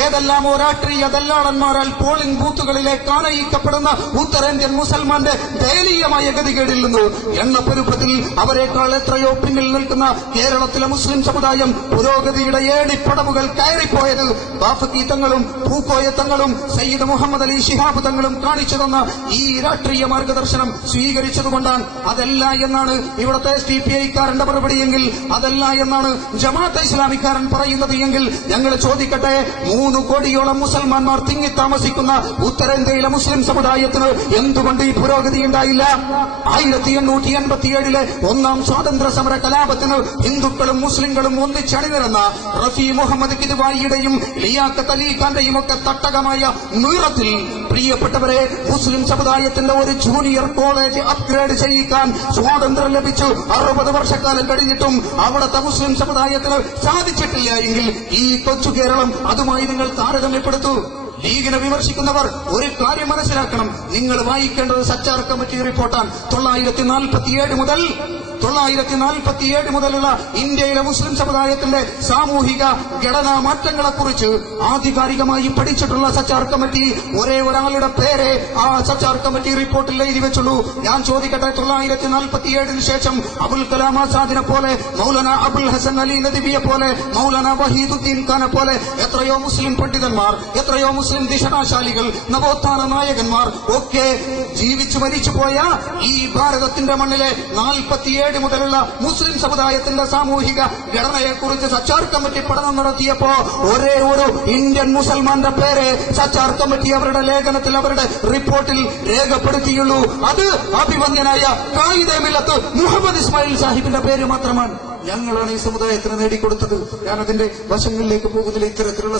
ഏതെല്ലാമോ രാഷ്ട്രീയ ദല്ലാളന്മാരാൽ പോളിംഗ് ബൂത്തുകളിലേക്ക് ആനയിക്കപ്പെടുന്ന ഉത്തരേന്ത്യൻ മുസൽമാന്റെ ദയനീയമായ ഗതികേടിൽ നിന്ന് എണ്ണപ്പെരുപ്പത്തിൽ അവരെക്കാൾ എത്രയോ പിന്നിൽ നിൽക്കുന്ന കേരളത്തിലെ മുസ്ലിം സമുദായം പുരോഗതിയുടെ ഏണിപ്പടവുകൾ കയറിപ്പോയത് ബാഫക്കി തങ്ങളും പൂക്കോയ തങ്ങളും സയ്യിദ് മുഹമ്മദ് അലി ശിഹാബ് തങ്ങളും കാണിച്ചു തന്ന ഈ രാഷ്ട്രീയ മാർഗദർശനം സ്വീകരിച്ചതുകൊണ്ടാണ്. അതല്ല എന്നാണ് ഇവിടുത്തെ SDPI-കാരന്റെ മറുപടിയെങ്കിൽ, അതല്ല എന്നാണ് ജമാഅത്തെ ഇസ്ലാമിക്കാരൻ പറയുന്നത് എങ്കിൽ ഞങ്ങൾ ചോദിക്കട്ടെ, 3 കോടിയോളം മുസൽമാന്മാർ തിങ്ങി താമസിക്കുന്ന ഉത്തരേന്ത്യയിലെ മുസ്ലിം സമുദായത്തിന് എന്തുകൊണ്ട് ഈ പുരോഗതി ഉണ്ടായില്ല? 1887 ഒന്നാം സ്വാതന്ത്ര്യ സമര കലാപത്തിന് ഹിന്ദുക്കളും മുസ്ലിങ്ങളും ഒന്നിച്ചണിനിരന്ന റഫി മുഹമ്മദ് കിദ്വായിയുടെയും ലിയാഖത്ത് അലി ഖാന്റെയും ഒക്കെ തട്ടകമായ മീറത്തിൽ പ്രിയപ്പെട്ടവരെ, മുസ്ലിം സമുദായത്തിന്റെ ഒരു ജൂനിയർ കോളേജ് അപ്ഗ്രേഡ് ചെയ്യിക്കാൻ സ്വാതന്ത്ര്യം ലഭിച്ചു 60 വർഷക്കാലം കഴിഞ്ഞിട്ടും അവിടുത്തെ മുസ്ലിം സമുദായത്തിന് സാധിച്ചിട്ടില്ല എങ്കിൽ ഈ കൊച്ചു കേരളം അതുമായി നിങ്ങൾ താരതമ്യപ്പെടുത്തൂ. ലീഗിനെ വിമർശിക്കുന്നവർ ഒരു കാര്യം മനസ്സിലാക്കണം, നിങ്ങൾ വായിക്കേണ്ടത് സച്ചാർ കമ്മിറ്റി റിപ്പോർട്ടാണ്. 1947 മുതലുള്ള ഇന്ത്യയിലെ മുസ്ലിം സമുദായത്തിന്റെ സാമൂഹിക ഘടനാ മാറ്റങ്ങളെക്കുറിച്ച് ആധികാരികമായി പഠിച്ചിട്ടുള്ള സച്ചാർ കമ്മിറ്റി ഒരേ ഒരാളുടെ പേരെ ആ സച്ചാർ കമ്മിറ്റി റിപ്പോർട്ടിൽ എഴുതി വെച്ചുള്ളൂ. ഞാൻ ചോദിക്കട്ടെ, 1947 ശേഷം അബുൽ കലാം ആസാദിനെ പോലെ, മൗലാന അബുൽ ഹസൻ അലി നദ്വിയെ പോലെ, മൗലാന വഹീദുദ്ദീൻ ഖാനെ പോലെ എത്രയോ മുസ്ലിം പണ്ഡിതന്മാർ, എത്രയോ മുസ്ലിം ദിശനാശാലികൾ, നവോത്ഥാന നായകന്മാർ ഒക്കെ ജീവിച്ചു മരിച്ചുപോയ ഈ ഭാരതത്തിന്റെ മണ്ണിലെ 47 മുതലുള്ള മുസ്ലിം സമുദായത്തിന്റെ സാമൂഹിക ഘടനയെക്കുറിച്ച് സച്ചാർ കമ്മിറ്റി പഠനം നടത്തിയപ്പോ ഒരേ ഒരു ഇന്ത്യൻ മുസൽമാന്റെ പേര് സച്ചാർ കമ്മിറ്റി അവരുടെ ലേഖനത്തിൽ, അവരുടെ റിപ്പോർട്ടിൽ രേഖപ്പെടുത്തിയുള്ളൂ. അത് അഭിവന്ദ്യനായ ഖായിദെ മില്ലത്ത് മുഹമ്മദ് ഇസ്മായിൽ സാഹിബിന്റെ പേര് മാത്രമാണ്. ഞങ്ങളാണ് ഈ സമുദായത്തിന് നേടിക്കൊടുത്തത്. ഞാനതിന്റെ വശങ്ങളിലേക്ക് പോകുന്നില്ല. ഇത്തരത്തിലുള്ള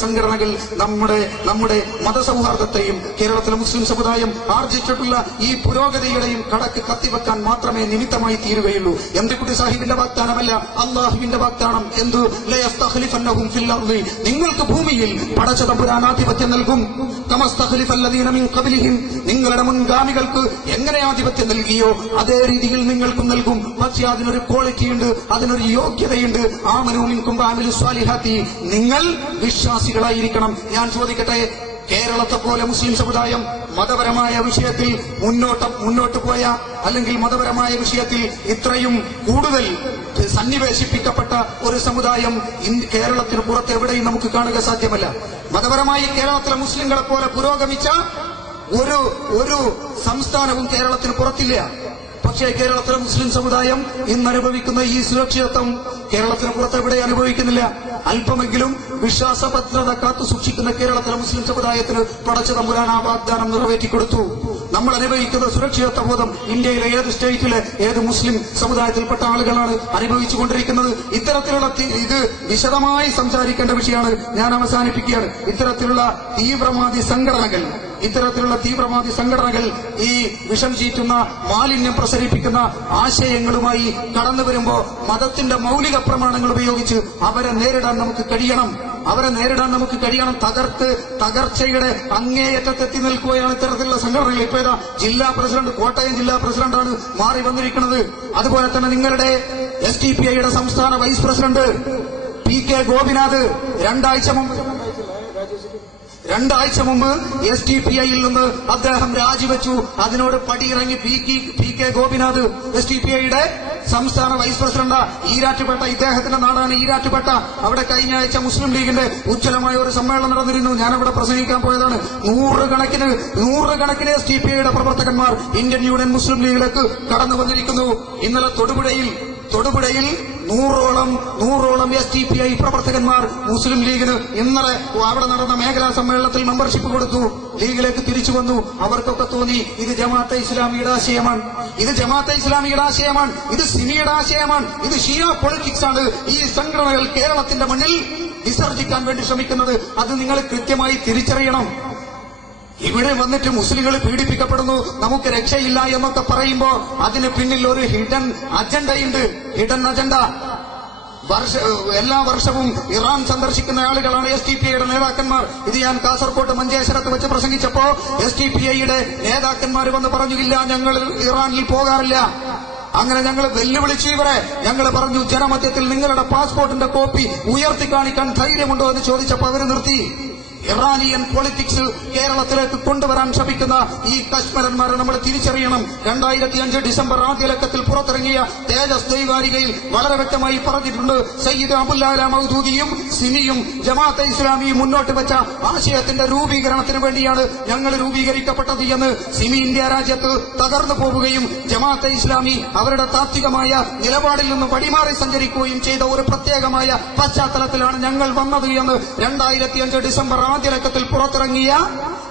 സംഘടനകൾ നമ്മുടെ മതസൗഹാർദ്ദത്തെയും കേരളത്തിലെ മുസ്ലിം സമുദായം ആർജിച്ചിട്ടുള്ള ഈ പുരോഗതിയുടെയും കടക്ക് കത്തിവെക്കാൻ മാത്രമേ നിമിത്തമായി തീരുകയുള്ളൂ. എംഡിക്കുട്ടി സാഹിബിന്റെ വാഗ്ദാനമല്ല, അള്ളാഹുവിന്റെ വാഗ്ദാനം. എന്തു ലയസ്തഖ്ലിഫന്നഹും ഫിൽ അർളി, നിങ്ങൾക്ക് ഭൂമിയിൽ പടച്ച തമ്പുരാൻ ആധിപത്യം നൽകും. കമസ്തഖ്ലിഫല്ലദീന മിൻ ഖബ്ലിഹിം, നിങ്ങളുടെ മുൻഗാമികൾക്ക് എങ്ങനെ ആധിപത്യം നൽകിയോ അതേ രീതിയിൽ നിങ്ങൾക്കും നൽകും. പക്ഷേ അതിനൊരു ക്വാളിറ്റി ഉണ്ട്, അതിനൊരു യോഗ്യതയുണ്ട്. ആമനൂ മിൻകും വഅമിലു സ്വാലിഹാത്തി, നിങ്ങൾ വിശ്വാസികളായിരിക്കണം. ഞാൻ ചോദിക്കട്ടെ, കേരളത്തെ പോലെ മുസ്ലിം സമുദായം മതപരമായ വിഷയത്തിൽ മുന്നോട്ട് പോയ, അല്ലെങ്കിൽ മതപരമായ വിഷയത്തിൽ ഇത്രയും കൂടുതൽ സന്നിവേശിപ്പിക്കപ്പെട്ട ഒരു സമുദായം കേരളത്തിന് പുറത്ത് എവിടെയും നമുക്ക് കാണുക സാധ്യമല്ല. മതപരമായി കേരളത്തിലെ മുസ്ലിങ്ങളെ പോലെ പുരോഗമിച്ച ഒരു സംസ്ഥാനവും കേരളത്തിന് പുറത്തില്ല. പക്ഷേ കേരളത്തിലെ മുസ്ലിം സമുദായം ഇന്ന് അനുഭവിക്കുന്ന ഈ സുരക്ഷിതത്വം കേരളത്തിന് പുറത്ത് എവിടെ അനുഭവിക്കുന്നില്ല. അല്പമെങ്കിലും വിശ്വാസഭദ്രത കാത്തു സൂക്ഷിക്കുന്ന കേരളത്തിലെ മുസ്ലിം സമുദായത്തിന് പടച്ച തമ്പുരാൻ ആ വാഗ്ദാനം നിറവേറ്റിക്കൊടുത്തു. നമ്മൾ അനുഭവിക്കുന്ന സുരക്ഷിതത്വ ബോധം ഇന്ത്യയിലെ ഏത് സ്റ്റേറ്റിലെ ഏത് മുസ്ലിം സമുദായത്തിൽപ്പെട്ട ആളുകളാണ് അനുഭവിച്ചുകൊണ്ടിരിക്കുന്നത്. ഇത്തരത്തിലുള്ള ഇത് വിശദമായി സംസാരിക്കേണ്ട വിഷയമാണ്. ഞാൻ അവസാനിപ്പിക്കുകയാണ്. ഇത്തരത്തിലുള്ള തീവ്രവാദി സംഘടനകൾ ഈ വിഷം ചീറ്റുന്ന, മാലിന്യം പ്രസരിപ്പിക്കുന്ന ആശയങ്ങളുമായി കടന്നു വരുമ്പോ മതത്തിന്റെ മൗലിക പ്രമാണങ്ങൾ ഉപയോഗിച്ച് അവരെ നേരിടാൻ നമുക്ക് കഴിയണം. തകർച്ചയുടെ അങ്ങേയറ്റത്തെത്തി നിൽക്കുകയാണ് ഇത്തരത്തിലുള്ള സംഘടനകൾ. ഇപ്പൊ ഏതാ കോട്ടയം ജില്ലാ പ്രസിഡന്റാണ് മാറി വന്നിരിക്കുന്നത്. അതുപോലെ തന്നെ നിങ്ങളുടെ SDPI-യുടെ സംസ്ഥാന വൈസ് പ്രസിഡന്റ് PK ഗോപിനാഥ് രണ്ടാഴ്ച മുമ്പ് SDPI-യിൽ നിന്ന് അദ്ദേഹം രാജിവെച്ചു. അതിനോട് പടിയിറങ്ങി PK ഗോപിനാഥ്, SDPI-യുടെ സംസ്ഥാന വൈസ് പ്രസിഡന്റ്, ഈരാറ്റുപേട്ട, ഇദ്ദേഹത്തിന്റെ നാടാണ് ഈരാറ്റുപേട്ട. അവിടെ കഴിഞ്ഞ ആഴ്ച മുസ്ലിം ലീഗിന്റെ ഉജ്ജ്വലമായ ഒരു സമ്മേളനം നടന്നിരുന്നു. ഞാനവിടെ പ്രസംഗിക്കാൻ പോയതാണ്. നൂറുകണക്കിന് SDPI-യുടെ പ്രവർത്തകന്മാർ ഇന്ത്യൻ യൂണിയൻ മുസ്ലിം ലീഗിലേക്ക് കടന്നു വന്നിരിക്കുന്നു. ഇന്നലെ തൊടുപുഴയിൽ 100ഓളം SDPI പ്രവർത്തകന്മാർ മുസ്ലിം ലീഗിന് ഇന്നലെ അവിടെ നടന്ന മേഖലാ സമ്മേളനത്തിൽ മെമ്പർഷിപ്പ് കൊടുത്തു. ലീഗിലേക്ക് തിരിച്ചു വന്നു. അവർക്കൊക്കെ തോന്നി ഇത് ജമാഅത്തെ ഇസ്ലാമിയുടെ ആശയമാണ്, ഇത് സിമിയുടെ ആശയമാണ്, ഇത് ഷിയ പൊളിറ്റിക്സ് ആണ്. ഈ സംഘടനകൾ കേരളത്തിന്റെ മണ്ണിൽ വിസർജിക്കാൻ വേണ്ടി ശ്രമിക്കുന്നത് അത് നിങ്ങൾ കൃത്യമായി തിരിച്ചറിയണം. ഇവിടെ വന്നിട്ട് മുസ്ലിങ്ങൾ പീഡിപ്പിക്കപ്പെടുന്നു, നമുക്ക് രക്ഷയില്ല എന്നൊക്കെ പറയുമ്പോ അതിന് പിന്നിൽ ഒരു ഹിഡൻ അജണ്ടയുണ്ട്. എല്ലാ വർഷവും ഇറാൻ സന്ദർശിക്കുന്ന ആളുകളാണ് SDPI-യുടെ നേതാക്കന്മാർ. ഇത് ഞാൻ കാസർകോട്ട് മഞ്ചേശ്വരത്ത് വെച്ച് പ്രസംഗിച്ചപ്പോ SDPI-യുടെ നേതാക്കന്മാർ വന്ന് പറഞ്ഞു, ഇല്ല, ഞങ്ങൾ ഇറാനിൽ പോകാറില്ല. അങ്ങനെ ഞങ്ങൾ വെല്ലുവിളിച്ചു ഇവരെ. ഞങ്ങൾ പറഞ്ഞു, ജനമധ്യത്തിൽ നിങ്ങളുടെ പാസ്പോർട്ടിന്റെ കോപ്പി ഉയർത്തി കാണിക്കാൻ ധൈര്യമുണ്ടോ എന്ന് ചോദിച്ചപ്പോൾ അവര് നിർത്തി. ഇറാനിയൻ പൊളിറ്റിക്സ് കേരളത്തിലേക്ക് കൊണ്ടുവരാൻ ശ്രമിക്കുന്ന ഈ കശ്മലന്മാരെ നമ്മൾ തിരിച്ചറിയണം. 2005 ഡിസംബർ ആദ്യ ലക്കത്തിൽ പുറത്തിറങ്ങിയ തേജസ് ദൈവാരികയിൽ വളരെ വ്യക്തമായി പറഞ്ഞിട്ടുണ്ട്, സയ്യിദ് അബുല്ലാല മൗദൂദിയും സിമിയും ജമാഅത്തെ ഇസ്ലാമിയും മുന്നോട്ട് വെച്ച ആശയത്തിന്റെ രൂപീകരണത്തിന് വേണ്ടിയാണ് ഞങ്ങൾ രൂപീകരിക്കപ്പെട്ടത് എന്ന്. സിമി ഇന്ത്യ രാജ്യത്ത് തകർന്നു പോവുകയും ജമാഅത്തെ ഇസ്ലാമി അവരുടെ താത്വികമായ നിലപാടിൽ നിന്ന് വഴിമാറി സഞ്ചരിക്കുകയും ചെയ്ത ഒരു പ്രത്യേകമായ പശ്ചാത്തലത്തിലാണ് ഞങ്ങൾ വന്നത് എന്ന് 2005 ഡിസംബർ ആദ്യ ലക്കത്തിൽ പുറത്തിറങ്ങിയ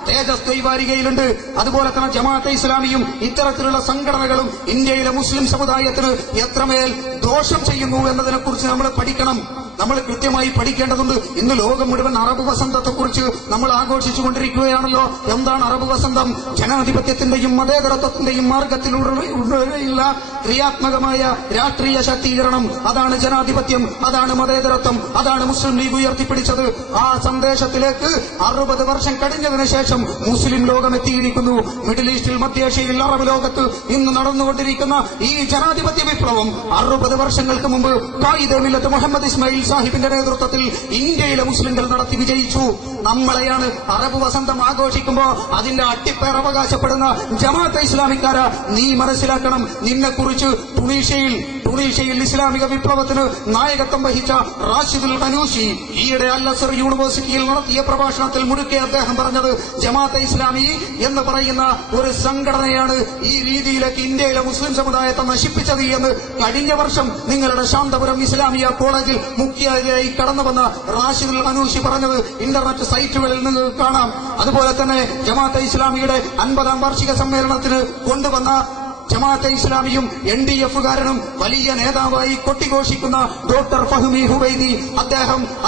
തേജസ് ദൈവാരികയിലുണ്ട്. അതുപോലെ തന്നെ ജമാഅത്തെ ഇസ്ലാമിയും ഇത്തരത്തിലുള്ള സംഘടനകളും ഇന്ത്യയിലെ മുസ്ലിം സമുദായത്തിന് എത്രമേൽ ദോഷം ചെയ്യുന്നു എന്നതിനെക്കുറിച്ച് നമ്മൾ പഠിക്കണം. നമ്മൾ കൃത്യമായി പഠിക്കേണ്ടതുണ്ട്. ഇന്ന് ലോകം മുഴുവൻ അറബ് വസന്തത്തെക്കുറിച്ച് നമ്മൾ ആഘോഷിച്ചുകൊണ്ടിരിക്കുകയാണല്ലോ. എന്താണ് അറബ് വസന്തം? ജനാധിപത്യത്തിന്റെയും മതേതരത്വത്തിന്റെയും മാർഗത്തിലൂടെയുള്ള ക്രിയാത്മകമായ രാഷ്ട്രീയ ശാക്തീകരണം. അതാണ് ജനാധിപത്യം, അതാണ് മതേതരത്വം, അതാണ് മുസ്ലിം ലീഗ് ഉയർത്തിപ്പിടിച്ചത്. ആ സന്ദേശത്തിലേക്ക് 60 വർഷം കഴിഞ്ഞതിന് ശേഷം മുസ്ലിം ലോകം എത്തിയിരിക്കുന്നു. മിഡിൽ ഈസ്റ്റിൽ, മധ്യേഷ്യയിൽ, അറബ് ലോകത്ത് ഇന്ന് നടന്നുകൊണ്ടിരിക്കുന്ന ഈ ജനാധിപത്യ വിപ്ലവം 60 വർഷങ്ങൾക്ക് മുമ്പ് ഖായിദെ മില്ലത്ത് മുഹമ്മദ് ഇസ്മായിൽ സാഹിബിന്റെ നേതൃത്വത്തിൽ ഇന്ത്യയിലെ മുസ്ലിംകൾ നടത്തി വിജയിച്ചു. നമ്മളെയാണ് അറബ് വസന്തം ആഘോഷിക്കുമ്പോ അതിന്റെ അട്ടിപ്പേർ അവകാശപ്പെടുന്ന ജമാഅത്തെ ഇസ്ലാമിക്കാര, നീ മനസ്സിലാക്കണം, നിന്നെക്കുറിച്ച് ടുണീഷ്യയിൽ ഇസ്ലാമിക വിപ്ലവത്തിന് നായകത്വം വഹിച്ച റാഷിദുൽ ഖനൂസി ഈയിടെ അൽ അസർ യൂണിവേഴ്സിറ്റിയിൽ നടത്തിയ പ്രഭാഷണത്തിൽ മുഴുക്കെ അദ്ദേഹം പറഞ്ഞത്, ജമാഅത്തെ ഇസ്ലാമി എന്ന് പറയുന്ന ഒരു സംഘടനയാണ് ഈ രീതിയിലേക്ക് ഇന്ത്യയിലെ മുസ്ലിം സമുദായത്തെ നശിപ്പിച്ചത് എന്ന്. കഴിഞ്ഞ വർഷം നിങ്ങളുടെ ശാന്തപുരം ഇസ്ലാമിയ കോളേജിൽ മുഖ്യയായി കടന്നു വന്ന റാഷിദുൽ ഖനൂസി പറഞ്ഞത് ഇന്റർനെറ്റ് സൈറ്റുകളിൽ നിങ്ങൾക്ക് കാണാം. അതുപോലെ തന്നെ ജമാഅത്തെ ഇസ്ലാമിയുടെ 50ാം വാർഷിക സമ്മേളനത്തിന് കൊണ്ടുവന്ന ജമാഅത്തെ ഇസ്ലാമിയും NDF-കാരനും വലിയ നേതാവായി കൊട്ടിഘോഷിക്കുന്ന ഡോക്ടർ ഫഹ്മി ഹുവൈദി,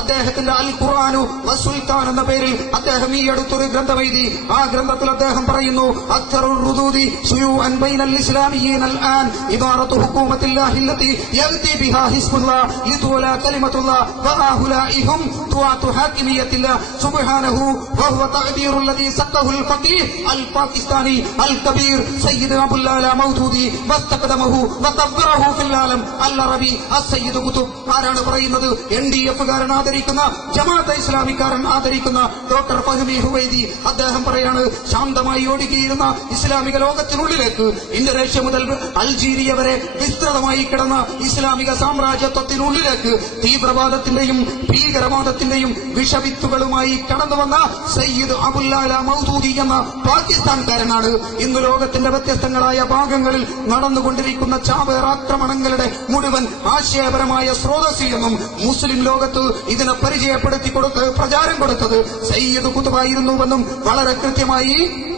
അദ്ദേഹത്തിന്റെ അൽ ഖുർആനു വസുൽത്താൻ എന്ന പേരിൽ അദ്ദേഹം ഈ അടുത്തൊരു ഗ്രന്ഥം എഴുതി. ആ ഗ്രന്ഥത്തിൽ അദ്ദേഹം പറയുന്നു, അക്തറുർ റുദൂദി ശുയൂഅൻ ബൈനൽ ഇസ്ലാമിയീന അൽആൻ ഇബാറത്തു ഹുകൂമത്തില്ലാഹി അല്ലതി യഅതി ബിഹാ ഹിസ്ബുല്ലാഹ് ലിതുല കലിമത്തുല്ലാഹ് വഅഹുലൈഹിം തുഅതു ഹാകിമിയത്തില്ലാഹ് സുബ്ഹാനഹു വഹുവ തഅബീറുൽ ലദി സഖഹുൽ ഫഖീഹ് അൽ പാകിസ്ഥാനി അൽ കബീർ സയ്യിദ് അബുല്ലാല മൗദൂദി വസ്തഖദമഹു വതബ്ബറഹു ഫിൽ ആലം അൽ അറബി അസ്സയ്യിദ് ഖുതുബ്. ആരാണ് പറയുന്നത്? NDF-കാരൻ ആദരിക്കുന്ന, ജമാഅത്തെ ഇസ്ലാമിക്കാരൻ ആദരിക്കുന്ന ഡോക്ടർ ഫഹ്മി ഹുവൈദി. അദ്ദേഹം പറയാണ്, ശാന്തമായി ഒഴുകിയിരുന്ന ഇസ്ലാമിക ലോകത്തിനുള്ളിലേക്ക് ഇന്തോനേഷ്യ മുതൽ അൾജീരിയ വരെ വിസ്തൃതമായി കിടന്ന ഇസ്ലാമിക സാമ്രാജ്യത്വത്തിനുള്ളിലേക്ക് തീവ്രവാദത്തിന്റെയും ഭീകരവാദത്തിന്റെയും വിഷവിത്തുകളുമായി കടന്നുവന്ന സയ്യിദ് അബുല്ലാല മൗദൂദി എന്ന പാകിസ്ഥാൻകാരനാണ് ഇന്ന് ലോകത്തിന്റെ വ്യത്യസ്തങ്ങളായ ഭാഗങ്ങളിൽ നടന്നുകൊണ്ടിരിക്കുന്ന ചാവേറാക്രമണങ്ങളുടെ മുഴുവൻ ആശയപരമായ സ്രോതസ്സിൽ നിന്നും മുസ്ലിം ലോകത്ത് ഇതിനെ പരിചയപ്പെടുത്തി കൊടുത്ത് പ്രചാരം കൊടുത്തത് സയ്യിദ് ഖുതുബായിരുന്നുവെന്നും വളരെ കൃത്യമായി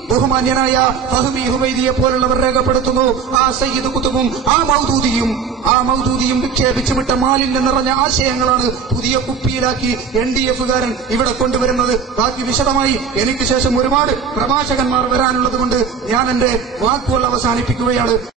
ബഹുമാന്യനായ ഫഹ്മി ഹുവൈദിയെ പോലുള്ളവർ രേഖപ്പെടുത്തുന്നു. ആ സയ്യിദ് ഖുതുബും ആ മൗദൂദിയും വിക്ഷേപിച്ചു വിട്ട മാലിന്യം നിറഞ്ഞ ആശയങ്ങളാണ് പുതിയ കുപ്പിയിലാക്കി NDF-കാരൻ ഇവിടെ കൊണ്ടുവരുന്നത്. ബാക്കി വിശദമായി എനിക്ക് ശേഷം ഒരുപാട് പ്രഭാഷകന്മാർ വരാനുള്ളത് കൊണ്ട് ഞാൻ എന്റെ വാക്കുകൾ അവസാനിപ്പിക്കുകയാണ്.